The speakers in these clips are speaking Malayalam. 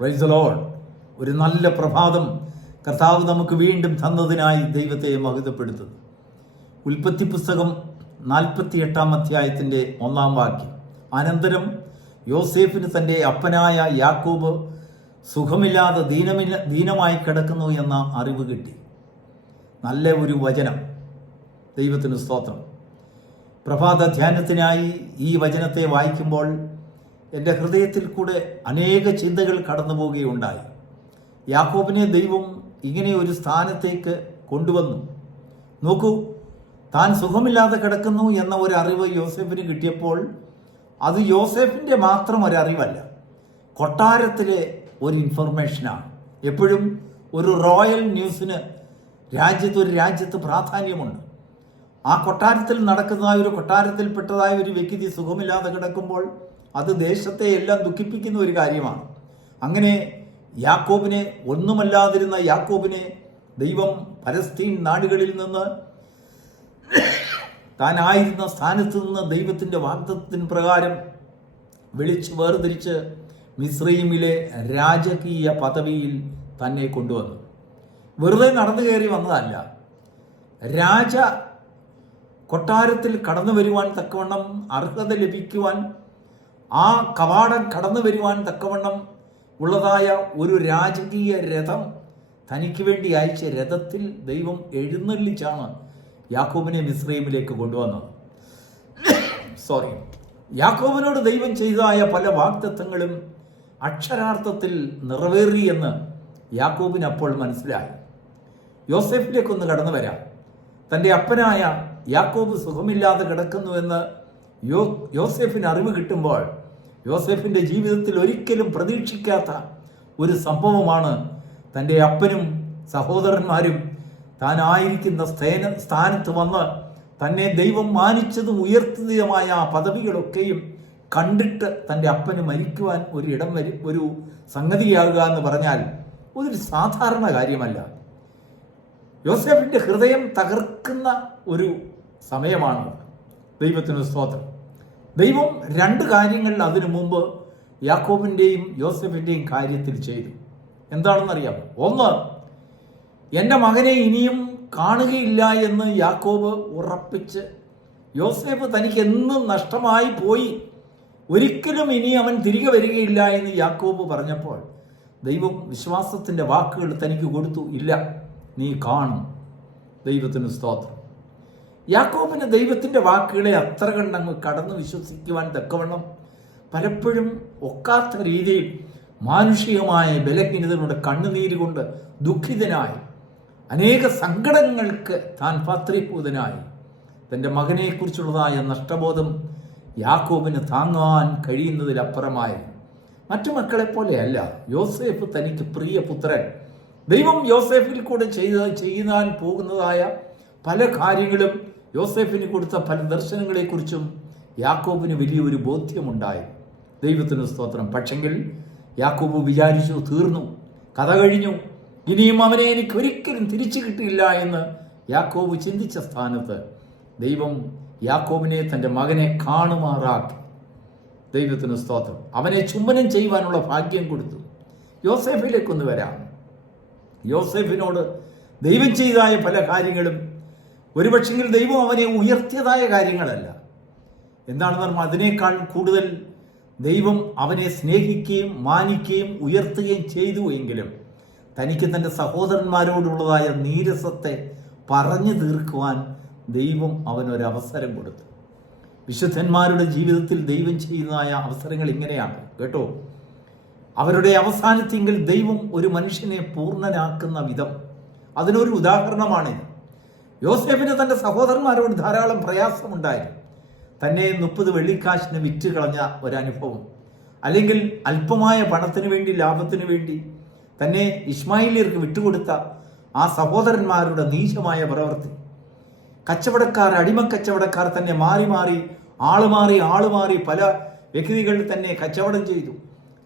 പ്രൈസ് ലോഡ് ഒരു നല്ല പ്രഭാതം കർത്താവ് നമുക്ക് വീണ്ടും തന്നതിനായി ദൈവത്തെ മഹിതപ്പെടുത്തുന്നു ഉൽപ്പത്തി പുസ്തകം നാൽപ്പത്തി എട്ടാം അധ്യായത്തിന്റെ ഒന്നാം വാക്യം. അനന്തരം യോസേഫിന് തന്റെ അപ്പനായ യാക്കൂബ് സുഖമില്ലാതെ ദീനമില്ല ദീനമായി കിടക്കുന്നു എന്ന അറിവ് കിട്ടി. നല്ല ഒരു വചനം. ദൈവത്തിന് സ്തോത്രം. പ്രഭാത ധ്യാനത്തിനായി ഈ വചനത്തെ വായിക്കുമ്പോൾ എന്റെ ഹൃദയത്തിൽ കൂടെ അനേക ചിന്തകൾ കടന്നു പോവുകയുണ്ടായി. യാക്കോബിനെ ദൈവം ഇങ്ങനെ ഒരു സ്ഥാനത്തേക്ക് കൊണ്ടുവന്നു. നോക്കൂ താൻ സുഖമില്ലാതെ കിടക്കുന്നു എന്ന ഒരു അറിവ് യോസെഫിന് കിട്ടിയപ്പോൾ അത് യോസെഫിന്റെ മാത്രം ഒരറിവല്ല കൊട്ടാരത്തിലെ ഒരു ഇൻഫർമേഷനാണ് എപ്പോഴും ഒരു റോയൽ ന്യൂസിന് രാജ്യത്ത് ഒരു രാജ്യത്ത് പ്രാധാന്യമുണ്ട്. ആ കൊട്ടാരത്തിൽ നടക്കുന്നതായ ഒരു കൊട്ടാരത്തിൽപ്പെട്ടതായ ഒരു വ്യക്തി സുഖമില്ലാതെ കിടക്കുമ്പോൾ അത് ദേശത്തെ എല്ലാം ദുഃഖിപ്പിക്കുന്ന ഒരു കാര്യമാണ്. അങ്ങനെ യാക്കോബിനെ ഒന്നുമല്ലാതിരുന്ന യാക്കോബിനെ ദൈവം പലസ്തീൻ നാടുകളിൽ നിന്ന് താനായിരുന്ന സ്ഥാനത്ത് നിന്ന് ദൈവത്തിന്റെ വാഗ്ദത്തിന് പ്രകാരം വിളിച്ച് വേർതിരിച്ച് മിശ്രീമിലെ രാജകീയ പദവിയിൽ തന്നെ കൊണ്ടുവന്നു. വെറുതെ നടന്നു കയറി വന്നതല്ല. രാജ കൊട്ടാരത്തിൽ കടന്നു വരുവാൻ തക്കവണ്ണം അർഹത ലഭിക്കുവാൻ ആ കവാടം കടന്നു വരുവാൻ തക്കവണ്ണം ഉള്ളതായ ഒരു രാജകീയ രഥം തനിക്ക് വേണ്ടി അയച്ച രഥത്തിൽ ദൈവം എഴുന്നള്ളിച്ചാണ് യാക്കോബിനെ മിസ്രൈമിലേക്ക് കൊണ്ടുവന്നത്. സോറി യാക്കോബിനോട് ദൈവം ചെയ്തതായ പല വാക്തത്വങ്ങളും അക്ഷരാർത്ഥത്തിൽ നിറവേറിയെന്ന് യാക്കോബിന് അപ്പോൾ മനസ്സിലായി. യോസെഫിലേക്കൊന്ന് കടന്നു വരാം. തന്റെ അപ്പനായ യാക്കോബ് സുഖമില്ലാതെ കിടക്കുന്നുവെന്ന് യോ യോസെഫിന് അറിവ് കിട്ടുമ്പോൾ യോസെഫിന്റെ ജീവിതത്തിൽ ഒരിക്കലും പ്രതീക്ഷിക്കാത്ത ഒരു സംഭവമാണ് തന്റെ അപ്പനും സഹോദരന്മാരും താനായിരിക്കുന്ന സ്ഥേന സ്ഥാനത്ത് വന്ന് തന്നെ ദൈവം മാനിച്ചതും ഉയർത്തിയതുമായ ആ പദവികളൊക്കെയും കണ്ടിട്ട് തന്റെ അപ്പന് മരിക്കുവാൻ ഒരു ഇടം വരും ഒരു സംഗതിയാകുക എന്ന് പറഞ്ഞാൽ ഒരു സാധാരണ കാര്യമല്ല. യോസെഫിന്റെ ഹൃദയം തകർക്കുന്ന ഒരു സമയമാണ് ദൈവത്തിന് സ്തോത്രം. ദൈവം രണ്ട് കാര്യങ്ങൾ അതിനു മുമ്പ് യാക്കോബിന്റെയും യോസെഫിന്റെയും കാര്യത്തിൽ ചെയ്തു. എന്താണെന്നറിയാം ഒന്ന് എന്റെ മകനെ ഇനിയും കാണുകയില്ല എന്ന് യാക്കോബ് ഉറപ്പിച്ച് യോസേഫ് തനിക്ക് എന്നും നഷ്ടമായി പോയി. ഒരിക്കലും ഇനി അവൻ തിരികെ വരികയില്ല എന്ന് യാക്കോബ് പറഞ്ഞപ്പോൾ ദൈവം വിശ്വാസത്തിന്റെ വാക്കുകൾ തനിക്ക് കൊടുത്തു. ഇല്ല. നീ കാണും. ദൈവത്തിന് സ്തോത്രം. യാക്കോബിന് ദൈവത്തിന്റെ വാക്കുകളെ അത്ര കണ്ടങ്ങ് കടന്നു വിശ്വസിക്കുവാൻ തക്കവണ്ണം പലപ്പോഴും ഒക്കാത്ത രീതിയിൽ മാനുഷികമായ ബലഹീനതകളുടെ കണ്ണുനീര് കൊണ്ട് ദുഃഖിതനായി. അനേക സങ്കടങ്ങൾക്ക് താൻ പാത്രീഭൂതനായി. തന്റെ മകനെക്കുറിച്ചുള്ളതായ നഷ്ടബോധം യാക്കോബിന് താങ്ങാൻ കഴിയുന്നതിലപ്പുറമായി. മറ്റു മക്കളെപ്പോലെയല്ല യോസേഫ് തനിക്ക് പ്രിയ പുത്രൻ. ദൈവം യോസേഫിൽ കൂടെ ചെയ്ത ചെയ്യാൻ പോകുന്നതായ പല കാര്യങ്ങളും യോസേഫിന് കൊടുത്ത പല ദർശനങ്ങളെക്കുറിച്ചും യാക്കോബിന് വലിയൊരു ബോധ്യമുണ്ടായി. ദൈവത്തിന് സ്തോത്രം. പക്ഷെങ്കിൽ യാക്കോബ് വിചാരിച്ചു തീർന്നു. കഥ കഴിഞ്ഞു. ഇനിയും അവനെ എനിക്ക് ഒരിക്കലും തിരിച്ചു കിട്ടില്ല എന്ന് യാക്കോബ് ചിന്തിച്ച സ്ഥാനത്ത് ദൈവം യാക്കോബിനെ തന്റെ മകനെ കാണുമാറാക്കി. ദൈവത്തിന് സ്തോത്രം. അവനെ ചുംബനം ചെയ്യുവാനുള്ള ഭാഗ്യം കൊടുത്തു. യോസേഫിലേക്കൊന്ന് വരാം. യോസേഫിനോട് ദൈവം ചെയ്തതായ പല കാര്യങ്ങളും ഒരുപക്ഷെങ്കിൽ ദൈവം അവനെ ഉയർത്തിയതായ കാര്യങ്ങളല്ല. എന്താണെന്ന് പറഞ്ഞാൽ അതിനേക്കാൾ കൂടുതൽ ദൈവം അവനെ സ്നേഹിക്കുകയും മാനിക്കുകയും ഉയർത്തുകയും ചെയ്തു എങ്കിലും തനിക്ക് തന്റെ സഹോദരന്മാരോടുള്ളതായ നീരസത്തെ പറഞ്ഞു തീർക്കുവാൻ ദൈവം അവനൊരവസരം കൊടുത്തു. വിശുദ്ധന്മാരുടെ ജീവിതത്തിൽ ദൈവം ചെയ്യുന്നതായ അവസരങ്ങൾ ഇങ്ങനെയാണ്. കേട്ടോ? അവരുടെ അവസാനത്തെങ്കിൽ ദൈവം ഒരു മനുഷ്യനെ പൂർണനാക്കുന്ന വിധം. അതിനൊരു ഉദാഹരണമാണ് യോസേഫിന് തന്റെ സഹോദരന്മാരോട് ധാരാളം പ്രയാസമുണ്ടായിരുന്നു തന്നെ മുപ്പത് വെള്ളിക്കാശിന് വിറ്റ് കളഞ്ഞ ഒരനുഭവം. അല്ലെങ്കിൽ അല്പമായ പണത്തിന് വേണ്ടി ലാഭത്തിന് വേണ്ടി തന്നെ ഇസ്മായിലിയർക്ക് വിട്ടുകൊടുത്ത ആ സഹോദരന്മാരുടെ നീചമായ പ്രവൃത്തി. കച്ചവടക്കാർ അടിമക്കച്ചവടക്കാർ തന്നെ മാറി മാറി ആൾ മാറി ആൾ മാറി പല വ്യക്തികൾ തന്നെ കച്ചവടം ചെയ്തു.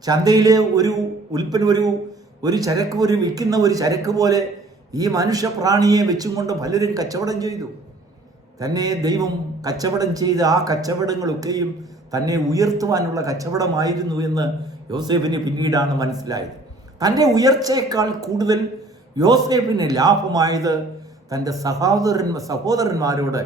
ചന്തയിലെ ഒരു ഉൽപ്പന്ന ഒരു ഒരു ചരക്ക് ഒരു വിൽക്കുന്ന ഒരു ചരക്ക് പോലെ ഈ മനുഷ്യ പ്രാണിയെ വെച്ചും കൊണ്ട് പലരും കച്ചവടം ചെയ്തു. തന്നെ ദൈവം കച്ചവടം ചെയ്ത് ആ കച്ചവടങ്ങളൊക്കെയും തന്നെ ഉയർത്തുവാനുള്ള കച്ചവടമായിരുന്നു എന്ന് യോസേഫിന് പിന്നീടാണ് മനസ്സിലായത്. തന്റെ ഉയർച്ചയേക്കാൾ കൂടുതൽ യോസേഫിന് ലാഭമായത് തന്റെ സഹോദരൻ സഹോദരന്മാരോട്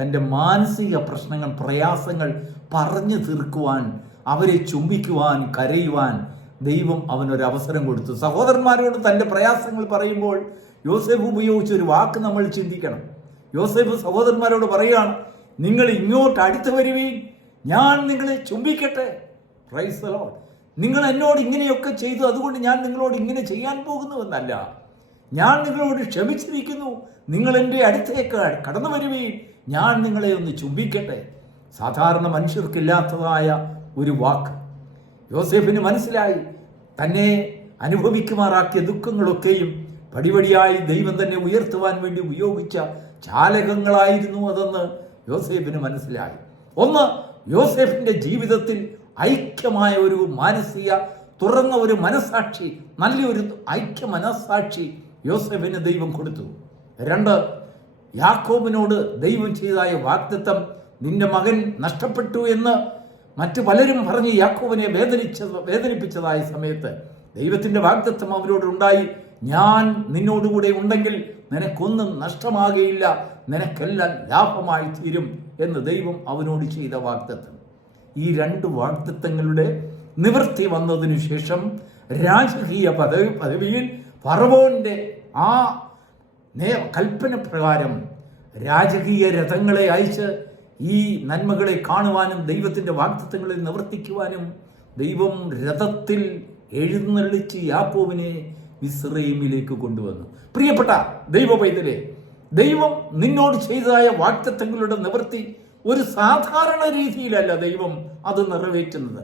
തന്റെ മാനസിക പ്രശ്നങ്ങൾ പ്രയാസങ്ങൾ പറഞ്ഞു തീർക്കുവാൻ അവരെ ചുംബിക്കുവാൻ കരയുവാൻ ദൈവം അവനൊരവസരം കൊടുത്തു. സഹോദരന്മാരോട് തന്റെ പ്രയാസങ്ങൾ പറയുമ്പോൾ യോസേഫ് ഉപയോഗിച്ച ഒരു വാക്ക് നമ്മൾ ചിന്തിക്കണം. യോസേഫ് സഹോദരന്മാരോട് പറയുകയാണ് നിങ്ങൾ ഇങ്ങോട്ട് അടുത്ത് വരുവീൻ. ഞാൻ നിങ്ങളെ ചുംബിക്കട്ടെ. Price the Lord. നിങ്ങൾ എന്നോട് ഇങ്ങനെയൊക്കെ ചെയ്തു. അതുകൊണ്ട് ഞാൻ നിങ്ങളോട് ഇങ്ങനെ ചെയ്യാൻ പോകുന്നുവെന്നല്ല ഞാൻ നിങ്ങളോട് ക്ഷമിച്ചിരിക്കുന്നു. നിങ്ങൾ എന്റെ അടുത്തേക്ക് കടന്നു വരുവീൻ. ഞാൻ നിങ്ങളെ ഒന്ന് ചുംബിക്കട്ടെ. സാധാരണ മനുഷ്യർക്കില്ലാത്തതായ ഒരു വാക്ക്. യോസേഫിന് മനസ്സിലായി. തന്നെ അനുഭവിക്കുമാറാക്കിയ ദുഃഖങ്ങളൊക്കെയും പടിപടിയായി ദൈവം തന്നെ ഉയർത്തുവാൻ വേണ്ടി ഉപയോഗിച്ച ചാലകങ്ങളായിരുന്നു അതെന്ന് യോസേഫിന് മനസ്സിലായി. ഒന്ന് യോസേഫിന്റെ ജീവിതത്തിൽ ഐക്യമായ ഒരു മാനസിക തുറന്ന ഒരു മനസാക്ഷി നല്ലൊരു ഐക്യ മനസാക്ഷി യോസഫിന് ദൈവം കൊടുത്തു. രണ്ട് യാക്കോബിനോട് ദൈവം ചെയ്തായ വാക്തത്വം നിന്റെ മകൻ നഷ്ടപ്പെട്ടു എന്ന് മറ്റു പലരും പറഞ്ഞ് യാക്കോബിനെ വേദനിച്ച വേദനിപ്പിച്ചതായ സമയത്ത് ദൈവത്തിന്റെ വാഗ്ദത്വം അവരോട് ഉണ്ടായി. ഞാൻ നിന്നോടുകൂടെ ഉണ്ടെങ്കിൽ നിനക്കൊന്നും നഷ്ടമാകുകയില്ല നിനക്കെല്ലാം ലാഭമായി തീരും എന്ന് ദൈവം അവനോട് ചെയ്ത വാഗ്ദത്വം ഈ രണ്ട് വാഗ്ദത്വങ്ങളുടെ നിവൃത്തി വന്നതിനു ശേഷം രാജകീയ പദവി പദവിയിൽ ഫറവോന്റെ ആ കൽപ്പന പ്രകാരം രാജകീയ രഥങ്ങളെ അയച്ച് ഈ നന്മകളെ കാണുവാനും ദൈവത്തിന്റെ വാഗ്ദത്വങ്ങളിൽ നിവർത്തിക്കുവാനും ദൈവം രഥത്തിൽ എഴുന്നള്ളിച്ച് യാക്കോവിനെ മിസ്രൈമിലേക്ക് കൊണ്ടുവന്നു. പ്രിയപ്പെട്ട ദൈവ പൈതലെ ദൈവം നിന്നോട് ചെയ്തതായ വാക്തത്വങ്ങളുടെ നിവൃത്തി ഒരു സാധാരണ രീതിയിലല്ല ദൈവം അത് നിറവേറ്റുന്നത്.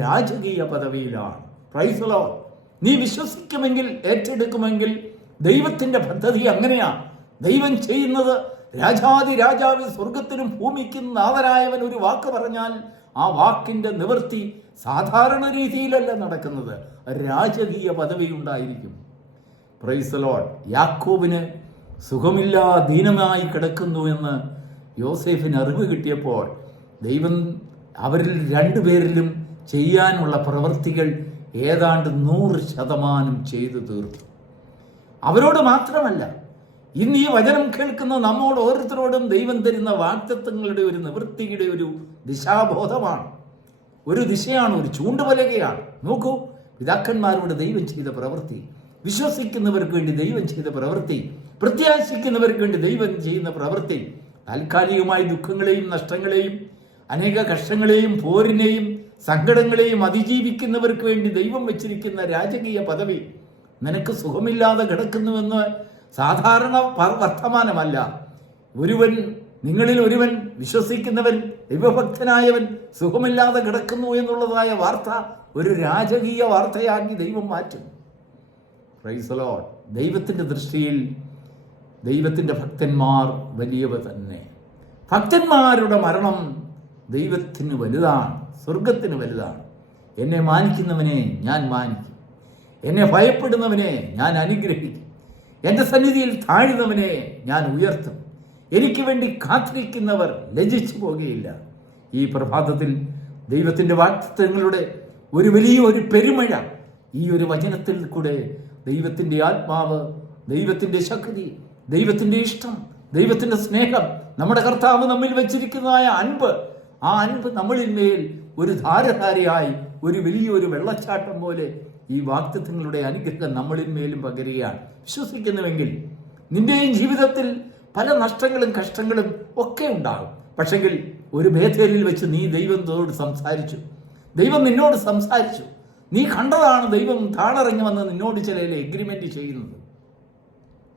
രാജകീയ പദവിയിലാണ്. പ്രൈസലോ നീ വിശ്വസിക്കുമെങ്കിൽ ഏറ്റെടുക്കുമെങ്കിൽ ദൈവത്തിന്റെ പദ്ധതി അങ്ങനെയാണ് ദൈവം ചെയ്യുന്നത് രാജാതി രാജാവ് സ്വർഗത്തിനും ഭൂമിക്കും നാഥനായവൻ ഒരു വാക്ക് പറഞ്ഞാൽ ആ വാക്കിന്റെ നിവൃത്തി സാധാരണ രീതിയിലല്ല നടക്കുന്നത്. രാജകീയ പദവി ഉണ്ടായിരിക്കും പ്രൈസലോൺ യാക്കോബിന് സുഖമില്ലാ ദീനമായി കിടക്കുന്നു എന്ന് യോസേഫിന് അറിവ് കിട്ടിയപ്പോൾ ദൈവം അവരിൽ രണ്ടുപേരിലും ചെയ്യാനുള്ള പ്രവൃത്തികൾ ഏതാണ്ട് നൂറ് ശതമാനം ചെയ്തു തീർത്തു. അവരോട് മാത്രമല്ല ഇന്ന് ഈ വചനം കേൾക്കുന്ന നമ്മോട് ഓരോരുത്തരോടും ദൈവം തരുന്ന വാക്തത്വങ്ങളുടെ ഒരു നിവൃത്തിയുടെ ഒരു ദിശാബോധമാണ്. ഒരു ദിശയാണ് ഒരു ചൂണ്ടുപലകയാണ് നോക്കൂ പിതാക്കന്മാരോട് ദൈവം ചെയ്ത പ്രവൃത്തി വിശ്വസിക്കുന്നവർക്ക് വേണ്ടി ദൈവം ചെയ്ത പ്രവൃത്തി പ്രത്യാശിക്കുന്നവർക്ക് വേണ്ടി ദൈവം ചെയ്യുന്ന പ്രവൃത്തി താൽക്കാലികമായ ദുഃഖങ്ങളെയും നഷ്ടങ്ങളെയും അനേക കഷ്ടങ്ങളെയും പോരിനെയും സങ്കടങ്ങളെയും അതിജീവിക്കുന്നവർക്ക് വേണ്ടി ദൈവം വെച്ചിരിക്കുന്ന രാജകീയ പദവി നിനക്ക് സുഖമില്ലാതെ കിടക്കുന്നുവെന്ന് സാധാരണ വർത്തമാനമല്ല. ഒരുവൻ നിങ്ങളിൽ ഒരുവൻ വിശ്വസിക്കുന്നവൻ ദൈവഭക്തനായവൻ സുഖമില്ലാതെ കിടക്കുന്നു എന്നുള്ളതായ വാർത്ത ഒരു രാജകീയ വാർത്തയാക്കി ദൈവം മാറ്റും. ദൈവത്തിന്റെ ദൃഷ്ടിയിൽ ദൈവത്തിന്റെ ഭക്തന്മാർ വലിയവ തന്നെ. ഭക്തന്മാരുടെ മരണം ദൈവത്തിന് വലുതാണ് സ്വർഗത്തിന് വലുതാണ്. എന്നെ മാനിക്കുന്നവനെ ഞാൻ മാനിക്കും. എന്നെ ഭയപ്പെടുന്നവനെ ഞാൻ അനുഗ്രഹിക്കും. എന്റെ സന്നിധിയിൽ താഴ്ന്നവനെ ഞാൻ ഉയർത്തും. എനിക്ക് വേണ്ടി കാത്തിരിക്കുന്നവർ ലജിച്ചു പോകുകയില്ല. ഈ പ്രഭാതത്തിൽ ദൈവത്തിന്റെ വാക്തത്വങ്ങളുടെ ഒരു വലിയ ഒരു പെരുമഴ ഈ ഒരു വചനത്തിൽ കൂടെ ദൈവത്തിന്റെ ആത്മാവ് ദൈവത്തിന്റെ ശക്തി ദൈവത്തിന്റെ ഇഷ്ടം ദൈവത്തിന്റെ സ്നേഹം നമ്മുടെ കർത്താവ് നമ്മിൽ വച്ചിരിക്കുന്നതായ അൻപ് ആ അൻപ് നമ്മളിന്മേൽ ഒരു ധാരധാരയായി ഒരു വലിയൊരു വെള്ളച്ചാട്ടം പോലെ ഈ വാക്തത്വങ്ങളുടെ അനുഗ്രഹം നമ്മളിന്മേലും പകരുകയാണ്. വിശ്വസിക്കുന്നുവെങ്കിൽ നിന്റെയും ജീവിതത്തിൽ പല നഷ്ടങ്ങളും കഷ്ടങ്ങളും ഒക്കെ ഉണ്ടാകും. പക്ഷെങ്കിൽ ഒരു ബേഥേലിൽ വെച്ച് നീ ദൈവത്തോട് സംസാരിച്ചു. ദൈവം നിന്നോട് സംസാരിച്ചു. നീ കണ്ടതാണ് ദൈവം താണിറങ്ങി വന്ന് നിന്നോട് ചില എഗ്രിമെന്റ് ചെയ്യുന്നത്.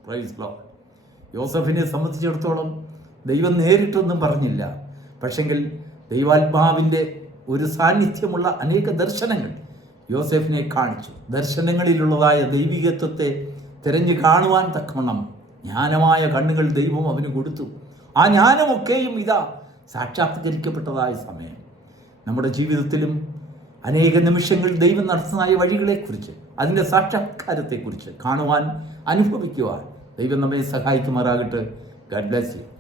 പ്രൈസ് യോസഫിനെ സംബന്ധിച്ചിടത്തോളം ദൈവം നേരിട്ടൊന്നും പറഞ്ഞില്ല. പക്ഷെങ്കിൽ ദൈവാത്മാവിന്റെ ഒരു സാന്നിധ്യമുള്ള അനേക ദർശനങ്ങൾ യോസെഫിനെ കാണിച്ചു. ദർശനങ്ങളിലുള്ളതായ ദൈവികത്വത്തെ തിരഞ്ഞു കാണുവാൻ തക്കവണ്ണം ജ്ഞാനമായ കണ്ണുകൾ ദൈവം അവന് കൊടുത്തു. ആ ജ്ഞാനമൊക്കെയും ഇതാ സാക്ഷാത്കരിക്കപ്പെട്ടതായ സമയം. നമ്മുടെ ജീവിതത്തിലും അനേക നിമിഷങ്ങൾ ദൈവം നടത്തുന്നതായ വഴികളെക്കുറിച്ച് അതിന്റെ സാക്ഷാത്കാരത്തെക്കുറിച്ച് കാണുവാൻ അനുഭവിക്കുവാൻ ദൈവം നമ്മെ സഹായിക്കുമാറാകട്ടെ. Garh bless you